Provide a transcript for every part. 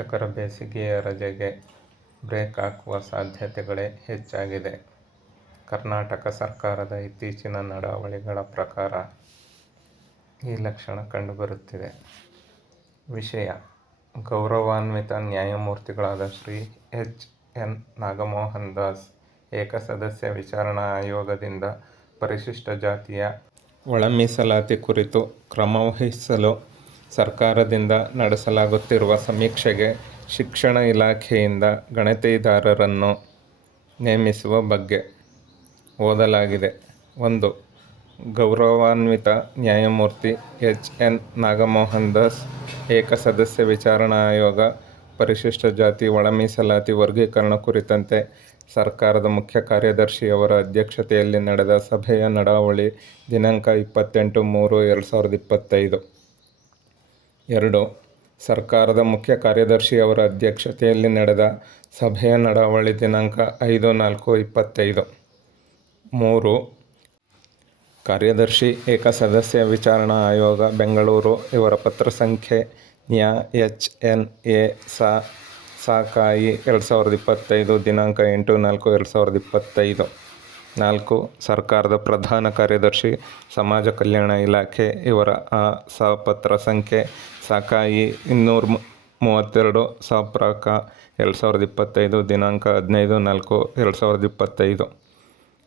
ಶಿಕ್ಷಕರ ಬೇಸಿಗೆಯ ರಜೆಗೆ ಬ್ರೇಕ್ ಹಾಕುವ ಸಾಧ್ಯತೆಗಳೇ ಹೆಚ್ಚಾಗಿದೆ. ಕರ್ನಾಟಕ ಸರ್ಕಾರದ ಇತ್ತೀಚಿನ ನಡಾವಳಿಗಳ ಪ್ರಕಾರ ಈ ಲಕ್ಷಣ ಕಂಡುಬರುತ್ತಿದೆ. ವಿಷಯ, ಗೌರವಾನ್ವಿತ ನ್ಯಾಯಮೂರ್ತಿಗಳಾದ ಶ್ರೀ ಎಚ್. ಎನ್. ನಾಗಮೋಹನ್ ದಾಸ್ ಏಕಸದಸ್ಯ ವಿಚಾರಣಾ ಆಯೋಗದಿಂದ ಪರಿಶಿಷ್ಟ ಜಾತಿಯ ಒಳ ಮೀಸಲಾತಿ ಕುರಿತು ಕ್ರಮವಹಿಸಲು ಸರ್ಕಾರದಿಂದ ನಡೆಸಲಾಗುತ್ತಿರುವ ಸಮೀಕ್ಷೆಗೆ ಶಿಕ್ಷಣ ಇಲಾಖೆಯಿಂದ ಗಣತಿದಾರರನ್ನು ನೇಮಿಸುವ ಬಗ್ಗೆ ಓದಲಾಗಿದೆ. ಒಂದು, ಗೌರವಾನ್ವಿತ ನ್ಯಾಯಮೂರ್ತಿ ಎಚ್. ಎನ್. ನಾಗಮೋಹನ್ ದಾಸ್, ಏಕಸದಸ್ಯ ವಿಚಾರಣಾ ಆಯೋಗ, ಪರಿಶಿಷ್ಟ ಜಾತಿ ಒಳ ಮೀಸಲಾತಿ ವರ್ಗೀಕರಣ ಕುರಿತಂತೆ ಸರ್ಕಾರದ ಮುಖ್ಯ ಕಾರ್ಯದರ್ಶಿಯವರ ಅಧ್ಯಕ್ಷತೆಯಲ್ಲಿ ನಡೆದ ಸಭೆಯ ನಡಾವಳಿ ದಿನಾಂಕ ಇಪ್ಪತ್ತೆಂಟು-ಮೂರು -ಎರಡು ಸಾವಿರದ ಇಪ್ಪತ್ತೈದು. ಎರಡು ಸರ್ಕಾರದ ಮುಖ್ಯ ಕಾರ್ಯದರ್ಶಿಯವರ ಅಧ್ಯಕ್ಷತೆಯಲ್ಲಿ ನಡೆದ ಸಭೆಯ ನಡಾವಳಿ ದಿನಾಂಕ ಐದು-ನಾಲ್ಕು -ಇಪ್ಪತ್ತೈದು. ಮೂರು ಕಾರ್ಯದರ್ಶಿ ಏಕಸದಸ್ಯ ವಿಚಾರಣಾ ಆಯೋಗ ಬೆಂಗಳೂರು, ಇವರ ಪತ್ರ ಸಂಖ್ಯೆ ನ್ಯಾ ಎಚ್. ಎನ್. ಎ. ಸಾ. ಸಾಕಾಯಿ. ಎರಡು ಸಾವಿರದ ಇಪ್ಪತ್ತೈದು, ದಿನಾಂಕ ಎಂಟು-ನಾಲ್ಕು -ಎರಡು ಸಾವಿರದ ಇಪ್ಪತ್ತೈದು. ನಾಲ್ಕು ಸರ್ಕಾರದ ಪ್ರಧಾನ ಕಾರ್ಯದರ್ಶಿ ಸಮಾಜ ಕಲ್ಯಾಣ ಇಲಾಖೆ, ಇವರ ಆ ಸಪತ್ರ ಪತ್ರ ಸಂಖ್ಯೆ ಸಾ. ಕ. ಇ. ಇನ್ನೂರ ಮೂವತ್ತೆರಡು, ಸಾಪ್ರಾಕ ಎರಡು ಸಾವಿರದ ಇಪ್ಪತ್ತೈದು, ದಿನಾಂಕ ಹದಿನೈದು-ನಾಲ್ಕು -ಎರಡು ಸಾವಿರದ ಇಪ್ಪತ್ತೈದು.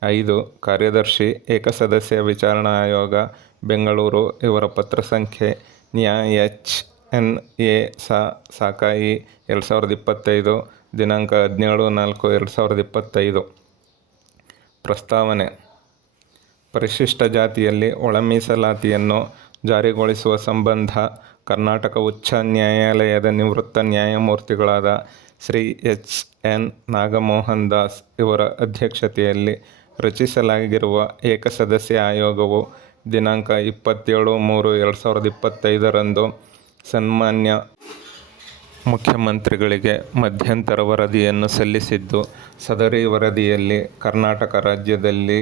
ಐದು, ಕಾರ್ಯದರ್ಶಿ, ಏಕಸದಸ್ಯ ವಿಚಾರಣಾ ಆಯೋಗ, ಬೆಂಗಳೂರು, ಇವರ ಪತ್ರ ಸಂಖ್ಯೆ, ನ್ಯಾ ಎಚ್. ಎನ್. ಎ. ಸಾ. ಸಾಕಾಯಿ ಎರಡು ಸಾವಿರದ ಇಪ್ಪತ್ತೈದು, ದಿನಾಂಕ ಹದಿನೇಳು-ನಾಲ್ಕು -ಎರಡು ಸಾವಿರದ ಇಪ್ಪತ್ತೈದು. ಪ್ರಸ್ತಾವನೆ, ಪರಿಶಿಷ್ಟ ಜಾತಿಯಲ್ಲಿ ಒಳ ಮೀಸಲಾತಿಯನ್ನು ಜಾರಿಗೊಳಿಸುವ ಸಂಬಂಧ ಕರ್ನಾಟಕ ಉಚ್ಚ ನ್ಯಾಯಾಲಯದ ನಿವೃತ್ತ ನ್ಯಾಯಮೂರ್ತಿಗಳಾದ ಶ್ರೀ ಎಚ್. ಎನ್. ನಾಗಮೋಹನ್ ದಾಸ್ ಇವರ ಅಧ್ಯಕ್ಷತೆಯಲ್ಲಿ ರಚಿಸಲಾಗಿರುವ ಏಕಸದಸ್ಯ ಆಯೋಗವು ದಿನಾಂಕ ಇಪ್ಪತ್ತೇಳು-ಮೂರು -ಎರಡು ಸಾವಿರದ ಇಪ್ಪತ್ತೈದರಂದು ಸನ್ಮಾನ್ಯ ಮುಖ್ಯಮಂತ್ರಿಗಳಿಗೆ ಮಧ್ಯಂತರ ವರದಿಯನ್ನು ಸಲ್ಲಿಸಿದ್ದು, ಸದರಿ ವರದಿಯಲ್ಲಿ ಕರ್ನಾಟಕ ರಾಜ್ಯದಲ್ಲಿ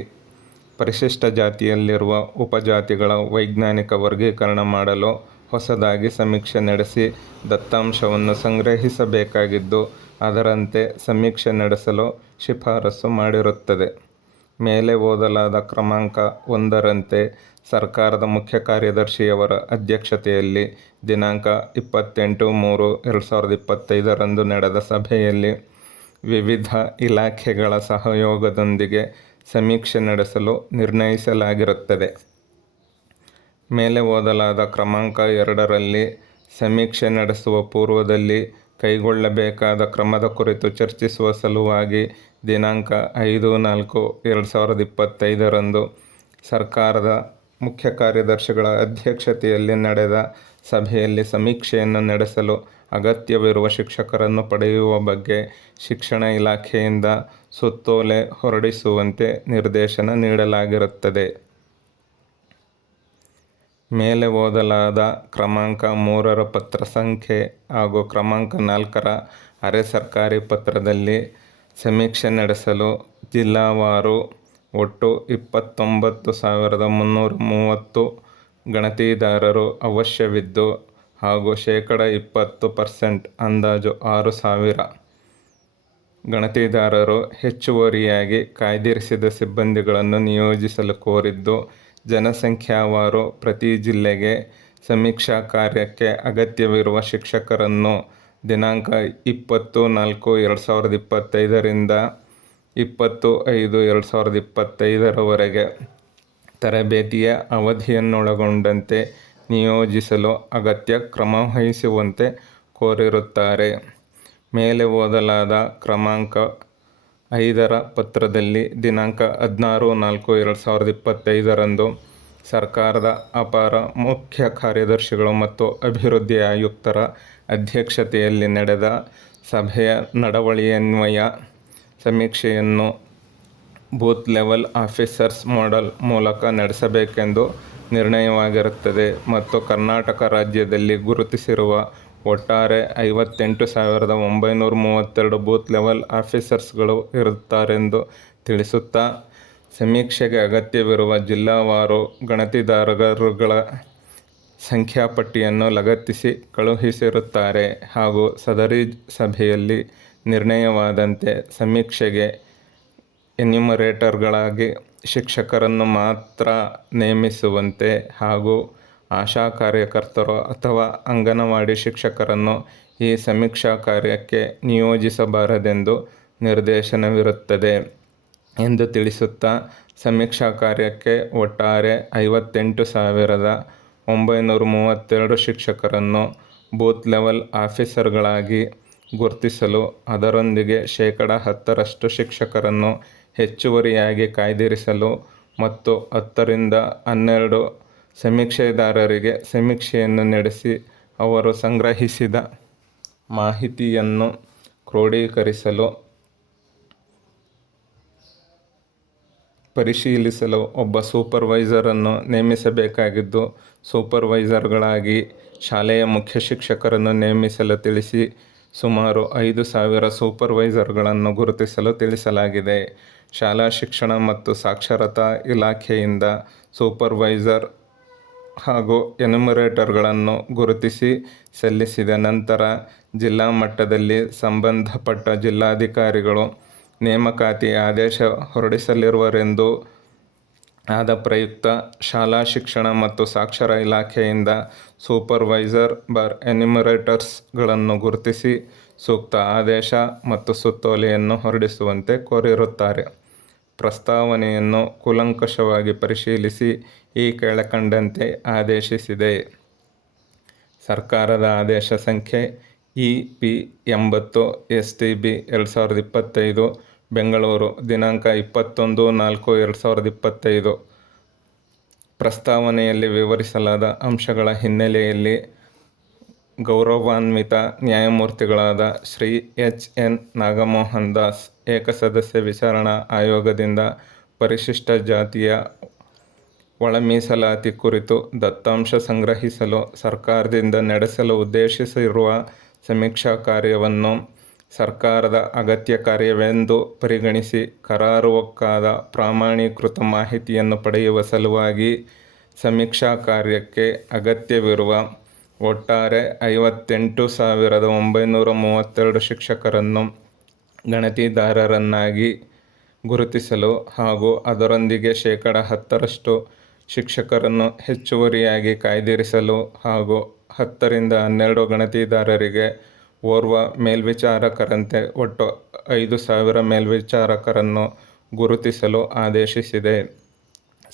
ಪರಿಶಿಷ್ಟ ಜಾತಿಯಲ್ಲಿರುವ ಉಪಜಾತಿಗಳ ವೈಜ್ಞಾನಿಕ ವರ್ಗೀಕರಣ ಮಾಡಲು ಹೊಸದಾಗಿ ಸಮೀಕ್ಷೆ ನಡೆಸಿ ದತ್ತಾಂಶವನ್ನು ಸಂಗ್ರಹಿಸಬೇಕಾಗಿದ್ದು, ಅದರಂತೆ ಸಮೀಕ್ಷೆ ನಡೆಸಲು ಶಿಫಾರಸು ಮಾಡಿರುತ್ತದೆ. ಮೇಲೆ ಓದಲಾದ ಕ್ರಮಾಂಕ ಒಂದರಂತೆ ಸರ್ಕಾರದ ಮುಖ್ಯ ಕಾರ್ಯದರ್ಶಿಯವರ ಅಧ್ಯಕ್ಷತೆಯಲ್ಲಿ ದಿನಾಂಕ ಇಪ್ಪತ್ತೆಂಟು-ಮೂರು -ಎರಡು ಸಾವಿರದ ಇಪ್ಪತ್ತೈದರಂದು ನಡೆದ ಸಭೆಯಲ್ಲಿ ವಿವಿಧ ಇಲಾಖೆಗಳ ಸಹಯೋಗದೊಂದಿಗೆ ಸಮೀಕ್ಷೆ ನಡೆಸಲು ನಿರ್ಣಯಿಸಲಾಗಿರುತ್ತದೆ. ಮೇಲೆ ಓದಲಾದ ಕ್ರಮಾಂಕ ಎರಡರಲ್ಲಿ ಸಮೀಕ್ಷೆ ನಡೆಸುವ ಪೂರ್ವದಲ್ಲಿ ಕೈಗೊಳ್ಳಬೇಕಾದ ಕ್ರಮದ ಕುರಿತು ಚರ್ಚಿಸುವ ಸಲುವಾಗಿ ದಿನಾಂಕ ಐದು-ನಾಲ್ಕು -ಎರಡು ಸಾವಿರದ ಇಪ್ಪತ್ತೈದರಂದು ಸರ್ಕಾರದ ಮುಖ್ಯ ಕಾರ್ಯದರ್ಶಿಗಳ ಅಧ್ಯಕ್ಷತೆಯಲ್ಲಿ ನಡೆದ ಸಭೆಯಲ್ಲಿ ಸಮೀಕ್ಷೆಯನ್ನು ನಡೆಸಲು ಅಗತ್ಯವಿರುವ ಶಿಕ್ಷಕರನ್ನು ಪಡೆಯುವ ಬಗ್ಗೆ ಶಿಕ್ಷಣ ಇಲಾಖೆಯಿಂದ ಸುತ್ತೋಲೆ ಹೊರಡಿಸುವಂತೆ ನಿರ್ದೇಶನ ನೀಡಲಾಗಿರುತ್ತದೆ. ಮೇಲೆ ಓದಲಾದ ಕ್ರಮಾಂಕ ಮೂರರ ಪತ್ರ ಸಂಖ್ಯೆ ಹಾಗೂ ಕ್ರಮಾಂಕ ನಾಲ್ಕರ ಅರೆ ಸರ್ಕಾರಿ ಪತ್ರದಲ್ಲಿ ಸಮೀಕ್ಷೆ ನಡೆಸಲು ಜಿಲ್ಲಾವಾರು ಒಟ್ಟು ಇಪ್ಪತ್ತೊಂಬತ್ತು ಸಾವಿರದ ಮುನ್ನೂರ ಮೂವತ್ತು ಗಣತಿದಾರರು ಅವಶ್ಯವಿದ್ದು ಹಾಗೂ ಶೇಕಡ ಇಪ್ಪತ್ತು ಪರ್ಸೆಂಟ್ ಅಂದಾಜು ಆರು ಸಾವಿರ. ಗಣತಿದಾರರು ಹೆಚ್ಚುವರಿಯಾಗಿ ಕಾಯ್ದಿರಿಸಿದ ಸಿಬ್ಬಂದಿಗಳನ್ನು ನಿಯೋಜಿಸಲು ಕೋರಿದ್ದು, ಜನಸಂಖ್ಯಾವಾರು ಪ್ರತಿ ಜಿಲ್ಲೆಗೆ ಸಮೀಕ್ಷಾ ಕಾರ್ಯಕ್ಕೆ ಅಗತ್ಯವಿರುವ ಶಿಕ್ಷಕರನ್ನು ದಿನಾಂಕ ಇಪ್ಪತ್ತು-ನಾಲ್ಕು -ಎರಡು ಸಾವಿರದ ಇಪ್ಪತ್ತೈದರಿಂದ ಇಪ್ಪತ್ತು-ಐದು-ಎರಡು ಸಾವಿರದ ಇಪ್ಪತ್ತೈದರವರೆಗೆ ತರಬೇತಿಯ ಅವಧಿಯನ್ನೊಳಗೊಂಡಂತೆ ನಿಯೋಜಿಸಲು ಅಗತ್ಯ ಕ್ರಮವಹಿಸುವಂತೆ ಕೋರಿರುತ್ತಾರೆ. ಮೇಲೆ ಓದಲಾದ ಕ್ರಮಾಂಕ ಐದರ ಪತ್ರದಲ್ಲಿ ದಿನಾಂಕ ಹದಿನಾರು-ನಾಲ್ಕು -ಎರಡು ಸಾವಿರದ ಇಪ್ಪತ್ತೈದರಂದು ಸರ್ಕಾರದ ಅಪರ ಮುಖ್ಯ ಕಾರ್ಯದರ್ಶಿಗಳು ಮತ್ತು ಅಭಿವೃದ್ಧಿ ಆಯುಕ್ತರ ಅಧ್ಯಕ್ಷತೆಯಲ್ಲಿ ನಡೆದ ಸಭೆಯ ನಡವಳಿಯನ್ವಯ ಸಮೀಕ್ಷೆಯನ್ನು ಬೂತ್ ಲೆವೆಲ್ ಆಫೀಸರ್ಸ್ ಮಾಡೆಲ್ ಮೂಲಕ ನಡೆಸಬೇಕೆಂದು ನಿರ್ಣಯವಾಗಿರುತ್ತದೆ ಮತ್ತು ಕರ್ನಾಟಕ ರಾಜ್ಯದಲ್ಲಿ ಗುರುತಿಸಿರುವ ಒಟ್ಟಾರೆ ಐವತ್ತೆಂಟು ಸಾವಿರದ ಒಂಬೈನೂರ ಮೂವತ್ತೆರಡು ಬೂತ್ ಲೆವೆಲ್ ಆಫೀಸರ್ಸ್ಗಳು ಇರುತ್ತಾರೆಂದು ತಿಳಿಸುತ್ತಾ, ಸಮೀಕ್ಷೆಗೆ ಅಗತ್ಯವಿರುವ ಜಿಲ್ಲಾವಾರು ಗಣತಿದಾರರುಗಳ ಸಂಖ್ಯಾಪಟ್ಟಿಯನ್ನು ಲಗತ್ತಿಸಿ ಕಳುಹಿಸಿರುತ್ತಾರೆ ಹಾಗೂ ಸದರಿ ಸಭೆಯಲ್ಲಿ ನಿರ್ಣಯವಾದಂತೆ ಸಮೀಕ್ಷೆಗೆ ಎನ್ಯುಮರೇಟರ್ಗಳಾಗಿ ಶಿಕ್ಷಕರನ್ನು ಮಾತ್ರ ನೇಮಿಸುವಂತೆ ಹಾಗೂ ಆಶಾ ಕಾರ್ಯಕರ್ತರು ಅಥವಾ ಅಂಗನವಾಡಿ ಶಿಕ್ಷಕರನ್ನು ಈ ಸಮೀಕ್ಷಾ ಕಾರ್ಯಕ್ಕೆ ನಿಯೋಜಿಸಬಾರದೆಂದು ನಿರ್ದೇಶನವಿರುತ್ತದೆ ಎಂದು ತಿಳಿಸುತ್ತಾ, ಸಮೀಕ್ಷಾ ಕಾರ್ಯಕ್ಕೆ ಒಟ್ಟಾರೆ ಐವತ್ತೆಂಟು ಸಾವಿರದ ಒಂಬೈನೂರ ಮೂವತ್ತೆರಡು ಶಿಕ್ಷಕರನ್ನು ಬೂತ್ ಲೆವೆಲ್ ಆಫೀಸರ್ಗಳಾಗಿ ಗುರುತಿಸಲು ಅದರೊಂದಿಗೆ ಶೇಕಡ ಹತ್ತರಷ್ಟು ಶಿಕ್ಷಕರನ್ನು ಹೆಚ್ಚುವರಿಯಾಗಿ ಕಾಯ್ದಿರಿಸಲು ಮತ್ತು ಹತ್ತರಿಂದ ಹನ್ನೆರಡು ಸಮೀಕ್ಷೆದಾರರಿಗೆ ಸಮೀಕ್ಷೆಯನ್ನು ನಡೆಸಿ ಅವರು ಸಂಗ್ರಹಿಸಿದ ಮಾಹಿತಿಯನ್ನು ಕ್ರೋಢೀಕರಿಸಲು ಪರಿಶೀಲಿಸಲು ಒಬ್ಬ ಸೂಪರ್ವೈಸರನ್ನು ನೇಮಿಸಬೇಕಾಗಿದ್ದು, ಸೂಪರ್ವೈಸರ್ಗಳಾಗಿ ಶಾಲೆಯ ಮುಖ್ಯ ಶಿಕ್ಷಕರನ್ನು ನೇಮಿಸಲು ತಿಳಿಸಿ ಸುಮಾರು ಐದು ಸಾವಿರ ಸೂಪರ್ವೈಸರ್ಗಳನ್ನು ಗುರುತಿಸಲು ತಿಳಿಸಲಾಗಿದೆ. ಶಾಲಾ ಶಿಕ್ಷಣ ಮತ್ತು ಸಾಕ್ಷರತಾ ಇಲಾಖೆಯಿಂದ ಸೂಪರ್ವೈಸರ್ ಹಾಗೂ ಎನ್ಯುಮರೇಟರ್ಗಳನ್ನು ಗುರುತಿಸಿ ಸಲ್ಲಿಸಿದ ನಂತರ ಜಿಲ್ಲಾ ಮಟ್ಟದಲ್ಲಿ ಸಂಬಂಧಪಟ್ಟ ಜಿಲ್ಲಾಧಿಕಾರಿಗಳು ನೇಮಕಾತಿ ಆದೇಶ ಹೊರಡಿಸಲಿರುವರೆಂದು ಆದ ಪ್ರಯುಕ್ತ ಶಾಲಾ ಶಿಕ್ಷಣ ಮತ್ತು ಸಾಕ್ಷರ ಇಲಾಖೆಯಿಂದ ಸೂಪರ್ವೈಸರ್ ಬಾರ್ ಎನ್ಯುಮರೇಟರ್ಸ್ಗಳನ್ನು ಗುರುತಿಸಿ ಸೂಕ್ತ ಆದೇಶ ಮತ್ತು ಸುತ್ತೋಲೆಯನ್ನು ಹೊರಡಿಸುವಂತೆ ಕೋರಿರುತ್ತಾರೆ. ಪ್ರಸ್ತಾವನೆಯನ್ನು ಕೂಲಂಕಷವಾಗಿ ಪರಿಶೀಲಿಸಿ ಈ ಕೆಳಕಂಡಂತೆ ಆದೇಶಿಸಿದೆ. ಸರ್ಕಾರದ ಆದೇಶ ಸಂಖ್ಯೆ ಇ ಪಿ ಎಂಬತ್ತು ಎಸ್ ಟಿ ಬಿ ಎರಡು ಸಾವಿರದ ಇಪ್ಪತ್ತೈದು ಬೆಂಗಳೂರು, ದಿನಾಂಕ ಇಪ್ಪತ್ತೊಂದು ನಾಲ್ಕು ಎರಡು ಸಾವಿರದ ಇಪ್ಪತ್ತೈದು. ಪ್ರಸ್ತಾವನೆಯಲ್ಲಿ ವಿವರಿಸಲಾದ ಅಂಶಗಳ ಹಿನ್ನೆಲೆಯಲ್ಲಿ ಗೌರವಾನ್ವಿತ ನ್ಯಾಯಮೂರ್ತಿಗಳಾದ ಶ್ರೀ ಎಚ್ ಎನ್ ನಾಗಮೋಹನ್ ದಾಸ್ ಏಕಸದಸ್ಯ ವಿಚಾರಣಾ ಆಯೋಗದಿಂದ ಪರಿಶಿಷ್ಟ ಜಾತಿಯ ಒಳ ಮೀಸಲಾತಿ ಕುರಿತು ದತ್ತಾಂಶ ಸಂಗ್ರಹಿಸಲು ಸರ್ಕಾರದಿಂದ ನಡೆಸಲು ಉದ್ದೇಶಿಸಿರುವ ಸಮೀಕ್ಷಾ ಕಾರ್ಯವನ್ನು ಸರ್ಕಾರದ ಅಗತ್ಯ ಕಾರ್ಯವೆಂದು ಪರಿಗಣಿಸಿ ಕರಾರುವಕ್ಕಾದ ಪ್ರಾಮಾಣೀಕೃತ ಮಾಹಿತಿಯನ್ನು ಪಡೆಯುವ ಸಲುವಾಗಿ ಸಮೀಕ್ಷಾ ಕಾರ್ಯಕ್ಕೆ ಅಗತ್ಯವಿರುವ ಒಟ್ಟಾರೆ ಐವತ್ತೆಂಟು ಸಾವಿರದ ಒಂಬೈನೂರ ಮೂವತ್ತೆರಡು ಶಿಕ್ಷಕರನ್ನು ಗಣತಿದಾರರನ್ನಾಗಿ ಗುರುತಿಸಲು ಹಾಗೂ ಅದರೊಂದಿಗೆ ಶೇಕಡ ಹತ್ತರಷ್ಟು ಶಿಕ್ಷಕರನ್ನು ಹೆಚ್ಚುವರಿಯಾಗಿ ಕಾಯ್ದಿರಿಸಲು ಹಾಗೂ ಹತ್ತರಿಂದ ಹನ್ನೆರಡು ಗಣತಿದಾರರಿಗೆ ಓರ್ವ ಮೇಲ್ವಿಚಾರಕರಂತೆ ಒಟ್ಟು ಐದು ಸಾವಿರ ಮೇಲ್ವಿಚಾರಕರನ್ನು ಗುರುತಿಸಲು ಆದೇಶಿಸಿದೆ.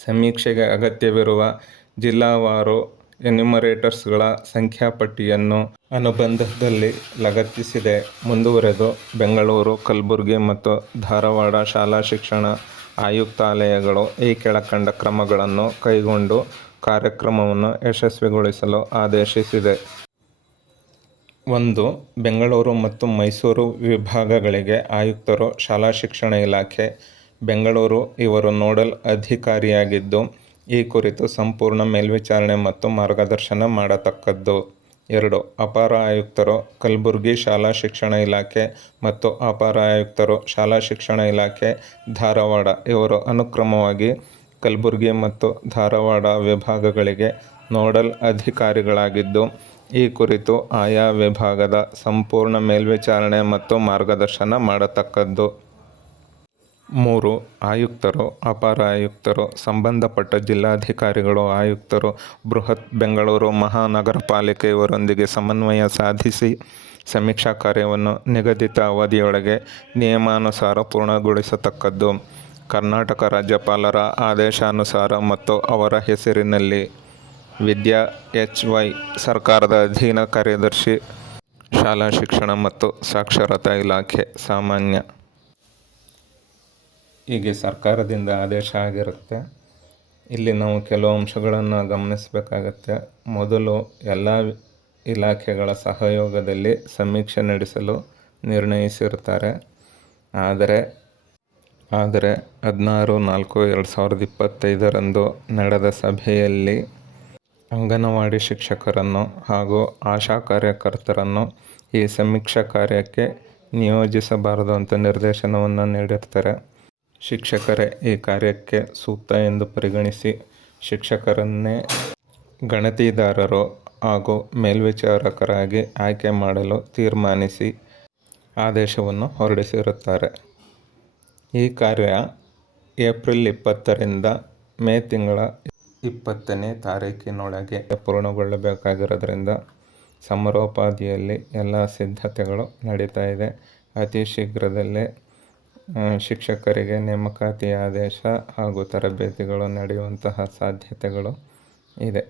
ಸಮೀಕ್ಷೆಗೆ ಅಗತ್ಯವಿರುವ ಜಿಲ್ಲಾವಾರು ಎನ್ಯುಮರೇಟರ್ಸ್ಗಳ ಸಂಖ್ಯಾಪಟ್ಟಿಯನ್ನು ಅನುಬಂಧದಲ್ಲಿ ಲಗತ್ತಿಸಿದೆ. ಮುಂದುವರೆದು ಬೆಂಗಳೂರು, ಕಲಬುರಗಿ ಮತ್ತು ಧಾರವಾಡ ಶಾಲಾ ಶಿಕ್ಷಣ ಆಯುಕ್ತಾಲಯಗಳು ಈ ಕೆಳಕಂಡ ಕ್ರಮಗಳನ್ನು ಕೈಗೊಂಡು ಕಾರ್ಯಕ್ರಮವನ್ನು ಯಶಸ್ವಿಗೊಳಿಸಲು ಆದೇಶಿಸಿದೆ. ಒಂದು, ಬೆಂಗಳೂರು ಮತ್ತು ಮೈಸೂರು ವಿಭಾಗಗಳಿಗೆ ಆಯುಕ್ತರು, ಶಾಲಾ ಶಿಕ್ಷಣ ಇಲಾಖೆ, ಬೆಂಗಳೂರು ಇವರು ನೋಡಲ್ ಅಧಿಕಾರಿಯಾಗಿದ್ದು, ಈ ಕುರಿತು ಸಂಪೂರ್ಣ ಮೇಲ್ವಿಚಾರಣೆ ಮತ್ತು ಮಾರ್ಗದರ್ಶನ ಮಾಡತಕ್ಕದ್ದು. ಎರಡು, ಅಪರ ಆಯುಕ್ತರು, ಕಲಬುರಗಿ ಶಾಲಾ ಶಿಕ್ಷಣ ಇಲಾಖೆ ಮತ್ತು ಅಪರ ಆಯುಕ್ತರು, ಶಾಲಾ ಶಿಕ್ಷಣ ಇಲಾಖೆ, ಧಾರವಾಡ ಇವರು ಅನುಕ್ರಮವಾಗಿ ಕಲಬುರಗಿ ಮತ್ತು ಧಾರವಾಡ ವಿಭಾಗಗಳಿಗೆ ನೋಡಲ್ ಅಧಿಕಾರಿಗಳಾಗಿದ್ದು ಈ ಕುರಿತು ಆಯಾ ವಿಭಾಗದ ಸಂಪೂರ್ಣ ಮೇಲ್ವಿಚಾರಣೆ ಮತ್ತು ಮಾರ್ಗದರ್ಶನ ಮಾಡತಕ್ಕದ್ದು. ಮೂರು, ಆಯುಕ್ತರು, ಅಪಾರ ಆಯುಕ್ತರು, ಸಂಬಂಧಪಟ್ಟ ಜಿಲ್ಲಾಧಿಕಾರಿಗಳು, ಆಯುಕ್ತರು, ಬೃಹತ್ ಬೆಂಗಳೂರು ಮಹಾನಗರ ಪಾಲಿಕೆಯವರೊಂದಿಗೆ ಸಮನ್ವಯ ಸಾಧಿಸಿ ಸಮೀಕ್ಷಾ ಕಾರ್ಯವನ್ನು ನಿಗದಿತ ಅವಧಿಯೊಳಗೆ ನಿಯಮಾನುಸಾರ ಪೂರ್ಣಗೊಳಿಸತಕ್ಕದ್ದು. ಕರ್ನಾಟಕ ರಾಜ್ಯಪಾಲರ ಆದೇಶಾನುಸಾರ ಮತ್ತು ಅವರ ಹೆಸರಿನಲ್ಲಿ ವಿದ್ಯಾ ಎಚ್ ವೈ ಸರ್ಕಾರದ ಅಧೀನ ಕಾರ್ಯದರ್ಶಿ, ಶಾಲಾ ಶಿಕ್ಷಣ ಮತ್ತು ಸಾಕ್ಷರತಾ ಇಲಾಖೆ ಸಾಮಾನ್ಯ. ಹೀಗೆ ಸರ್ಕಾರದಿಂದ ಆದೇಶ ಆಗಿರುತ್ತೆ. ಇಲ್ಲಿ ನಾವು ಕೆಲವು ಅಂಶಗಳನ್ನು ಗಮನಿಸಬೇಕಾಗತ್ತೆ. ಮೊದಲು ಎಲ್ಲ ಇಲಾಖೆಗಳ ಸಹಯೋಗದಲ್ಲಿ ಸಮೀಕ್ಷೆ ನಡೆಸಲು ನಿರ್ಣಯಿಸಿರ್ತಾರೆ ಆದರೆ ಆದರೆ ಹದಿನಾರು ನಾಲ್ಕು ಎರಡು ಸಾವಿರದ ಇಪ್ಪತ್ತೈದರಂದು ನಡೆದ ಸಭೆಯಲ್ಲಿ ಅಂಗನವಾಡಿ ಶಿಕ್ಷಕರನ್ನು ಹಾಗೂ ಆಶಾ ಕಾರ್ಯಕರ್ತರನ್ನು ಈ ಸಮೀಕ್ಷಾ ಕಾರ್ಯಕ್ಕೆ ನಿಯೋಜಿಸಬಾರದು ಅಂತ ನಿರ್ದೇಶನವನ್ನು ನೀಡಿರ್ತಾರೆ. ಶಿಕ್ಷಕರೇ, ಈ ಕಾರ್ಯಕ್ಕೆ ಸೂಕ್ತ ಎಂದು ಪರಿಗಣಿಸಿ ಶಿಕ್ಷಕರನ್ನೇ ಗಣತಿದಾರರು ಹಾಗೂ ಮೇಲ್ವಿಚಾರಕರಾಗಿ ಆಯ್ಕೆ ಮಾಡಲು ತೀರ್ಮಾನಿಸಿ ಆದೇಶವನ್ನು ಹೊರಡಿಸಿರುತ್ತಾರೆ. ಈ ಕಾರ್ಯ ಏಪ್ರಿಲ್ ಇಪ್ಪತ್ತರಿಂದ ಮೇ ತಿಂಗಳ ಇಪ್ಪತ್ತನೇ ತಾರೀಕಿನೊಳಗೆ ಪೂರ್ಣಗೊಳ್ಳಬೇಕಾಗಿರೋದ್ರಿಂದ ಸಮರೋಪಾದಿಯಲ್ಲಿ ಎಲ್ಲ ಸಿದ್ಧತೆಗಳು ನಡೀತಾ ಇದೆ. ಅತಿ ಶೀಘ್ರದಲ್ಲೇ ಶಿಕ್ಷಕರಿಗೆ ನೇಮಕಾತಿ ಆದೇಶ ಹಾಗೂ ತರಬೇತಿಗಳು ನಡೆಯುವಂತಹ ಸಾಧ್ಯತೆಗಳು ಇದೆ.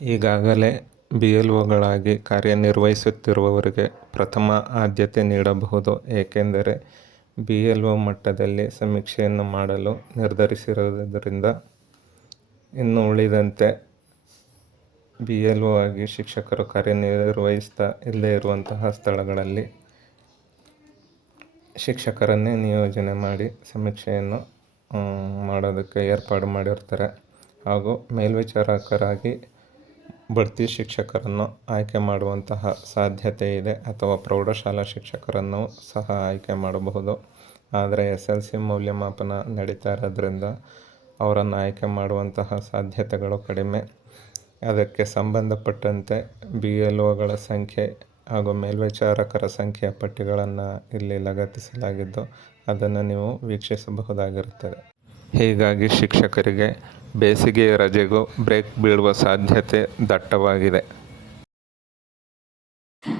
ಈಗಾಗಲೇ ಬಿ ಎಲ್ ಒಗಳಾಗಿ ಕಾರ್ಯನಿರ್ವಹಿಸುತ್ತಿರುವವರಿಗೆ ಪ್ರಥಮ ಆದ್ಯತೆ ನೀಡಬಹುದು. ಏಕೆಂದರೆ ಬಿ ಎಲ್ ಒ ಮಟ್ಟದಲ್ಲಿ ಸಮೀಕ್ಷೆಯನ್ನು ಮಾಡಲು ನಿರ್ಧರಿಸಿರುವುದರಿಂದ ಇನ್ನು ಉಳಿದಂತೆ ಬಿ ಎಲ್ ಒ ಆಗಿ ಶಿಕ್ಷಕರು ಕಾರ್ಯನಿರ್ವಹಿಸ್ತಾ ಇಲ್ಲದೇ ಇರುವಂತಹ ಸ್ಥಳಗಳಲ್ಲಿ ಶಿಕ್ಷಕರನ್ನೇ ನಿಯೋಜನೆ ಮಾಡಿ ಸಮೀಕ್ಷೆಯನ್ನು ಮಾಡೋದಕ್ಕೆ ಏರ್ಪಾಡು ಮಾಡಿರ್ತಾರೆ. ಹಾಗೂ ಮೇಲ್ವಿಚಾರಕರಾಗಿ ಬಡ್ತಿ ಶಿಕ್ಷಕರನ್ನು ಆಯ್ಕೆ ಮಾಡುವಂತಹ ಸಾಧ್ಯತೆ ಇದೆ ಅಥವಾ ಪ್ರೌಢಶಾಲಾ ಶಿಕ್ಷಕರನ್ನು ಸಹ ಆಯ್ಕೆ ಮಾಡಬಹುದು. ಆದರೆ ಎಸ್ ಎಲ್ ಸಿ ಮೌಲ್ಯಮಾಪನ ನಡೀತಾ ಇರೋದ್ರಿಂದ ಅವರನ್ನು ಆಯ್ಕೆ ಮಾಡುವಂತಹ ಸಾಧ್ಯತೆಗಳು ಕಡಿಮೆ. ಅದಕ್ಕೆ ಸಂಬಂಧಪಟ್ಟಂತೆ ಬಿ ಎಲ್ ಒಗಳ ಸಂಖ್ಯೆ ಹಾಗೂ ಮೇಲ್ವಿಚಾರಕರ ಸಂಖ್ಯೆಯ ಪಟ್ಟಿಗಳನ್ನು ಇಲ್ಲಿ ಲಗತ್ತಿಸಲಾಗಿದ್ದು, ಅದನ್ನು ನೀವು ವೀಕ್ಷಿಸಬಹುದಾಗಿರುತ್ತದೆ. ಹೀಗಾಗಿ ಶಿಕ್ಷಕರಿಗೆ ಬೇಸಿಗೆಯ ರಜೆಗೂ ಬ್ರೇಕ್ ಬೀಳುವ ಸಾಧ್ಯತೆ ದಟ್ಟವಾಗಿದೆ.